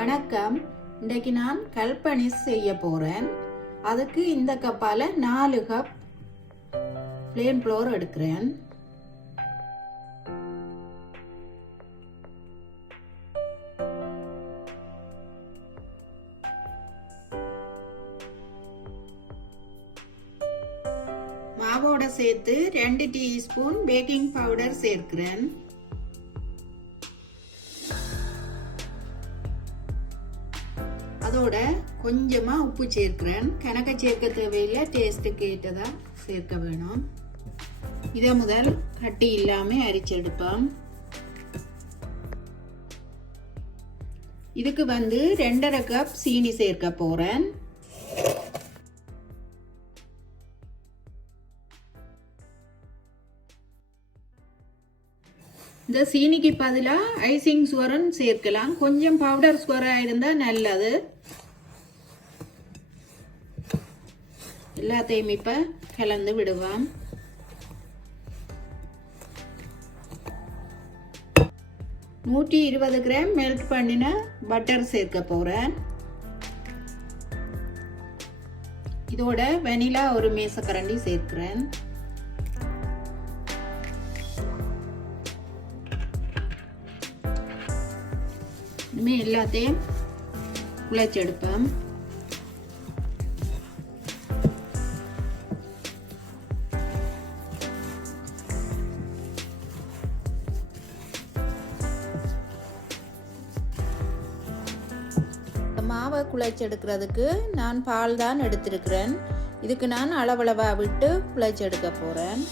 வணக்கம். இன்றைக்கு நான் கல்பனிஸ் செய்ய போகிறேன் அதுக்கு இந்த கப்பால் நாலு கப் பிளேன் ஃப்ளோர் எடுக்கிறேன். மாவோட சேர்த்து ரெண்டு டீஸ்பூன் பேக்கிங் பவுடர் சேர்க்கிறேன். அதோட கொஞ்சமாக உப்பு சேர்க்கிறேன். கணக்க சேர்க்க தேவையில்லை டேஸ்ட்டுக்கு ஏற்றதா சேர்க்க வேணும். இதை முதல் கட்டி இல்லாமல் அரிச்செடுப்போம் இதுக்கு வந்து ரெண்டரை கப் சீனி சேர்க்க போகிறேன் இந்த சீனிக்கு பதிலாக ஐசிங் சுவரன் சேர்க்கலாம். கொஞ்சம் பவுடர் சுவராக இருந்தால் நல்லது. எல்லாத்தையும் இப்போ கலந்து விடுவோம். நூற்றி இருபது கிராம் மெல்ட் பண்ணின பட்டர் சேர்க்க போகிறேன் இதோட வெனிலா ஒரு மேசக்கரண்டி சேர்க்கிறேன். இனிமேல் எல்லாத்தையும் குழைச்செடுப்பேன் மாவை குழைச்செடுக்கிறதுக்கு நான் பால் தான் எடுத்திருக்கிறேன். இதுக்கு நான் அளவளவாக விட்டு குழைச்செடுக்க போகிறேன்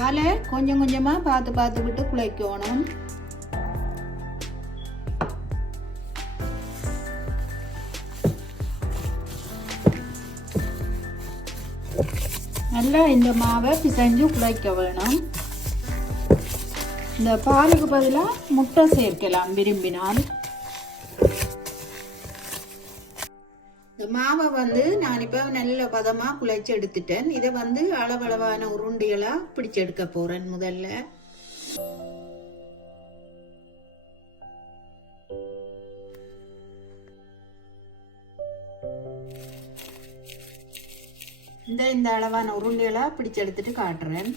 பாலை கொஞ்சம் கொஞ்சமாக பார்த்து பார்த்து விட்டு குழைக்கணும் நல்லா இந்த மாவை பிசைஞ்சு குழைக்க வேணும். இந்த பாலுக்கு பதிலாக முட்டை சேர்க்கலாம் விரும்பினால். மாவை வந்து நான் இப்போ நல்ல பதமாக குழைச்சி எடுத்துட்டேன். இதை வந்து அளவளவான உருண்டைகளாக பிடிச்சு எடுக்க போகிறேன் முதல்ல. இந்த இந்த அளவான உருண்டைகளாக பிடிச்சு எடுத்துட்டு காட்டுறேன்.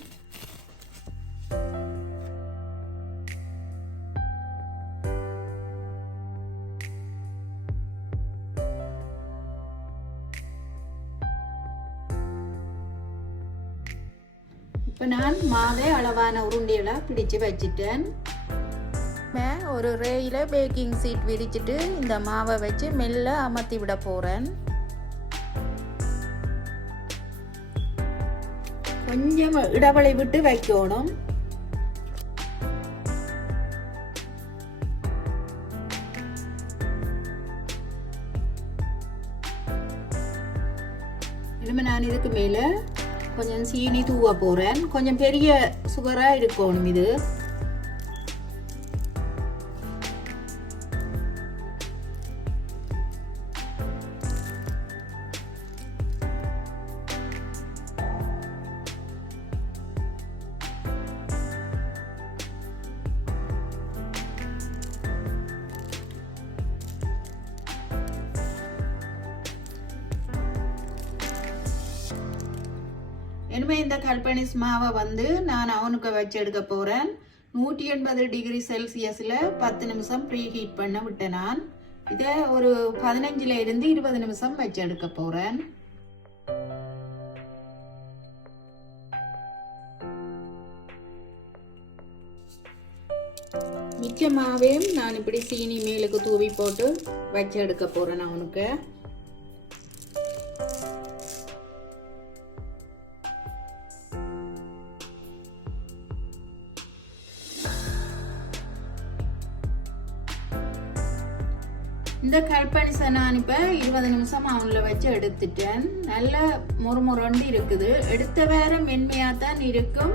இப்போ நான் மாவை அளவான உருண்டைகளை பிடிச்சு வச்சுட்டேன் ஒரு ரேயில் பேக்கிங் சீட் விரிச்சிட்டு இந்த மாவை வச்சு மெல்ல அமர்த்தி விட போகிறேன் கொஞ்சம் இடைவெளி விட்டு வைக்கணும் இனிமே நான் இதுக்கு மேல கொஞ்சம் சீனி தூவ போறேன். கொஞ்சம் பெரிய சுகரா இருக்கணும் இது. இனிமேல் இந்த கல்பனிஸ் மாவை வந்து நான் அவனுக்கு வச்சு எடுக்க போகிறேன் நூற்றி எண்பது டிகிரி செல்சியஸில் பத்து நிமிஷம் ப்ரீ ஹீட் பண்ண விட்டேன் நான் இதை ஒரு பதினஞ்சில் இருந்து இருபது நிமிஷம் வச்சு எடுக்க போகிறேன் மிச்ச மாவையும் நான் இப்படி சீனி மேலுக்கு தூவி போட்டு வச்சு எடுக்க போகிறேன் அவனுக்கு. இந்த கல்பனிசை நான் இப்போ இருபது நிமிஷம் அவனில் வச்சு எடுத்துட்டேன். நல்ல முறுமுறண்டு இருக்குது. எடுத்த வேற மென்மையாக தான் இருக்கும்.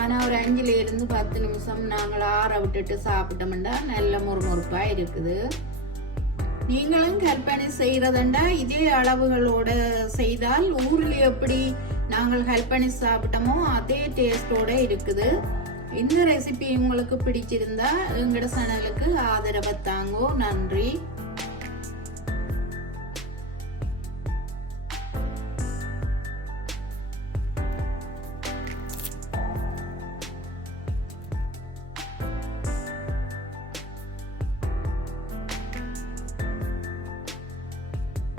ஆனால் ஒரு அஞ்சுல இருந்து பத்து நிமிஷம் நாங்கள் ஆற விட்டுட்டு சாப்பிட்டோம்னா நல்ல முறுமுறுப்பாக இருக்குது. நீங்களும் கற்பனை செய்யறதுண்டா இதே அளவுகளோட செய்தால் ஊரில் எப்படி நாங்கள் கற்பனை சாப்பிட்டோமோ அதே டேஸ்டோட இருக்குது. இந்த ரெசிபி உங்களுக்கு பிடிச்சிருந்தா எங்களோட சேனலுக்கு ஆதரவை தாங்கோ. நன்றி.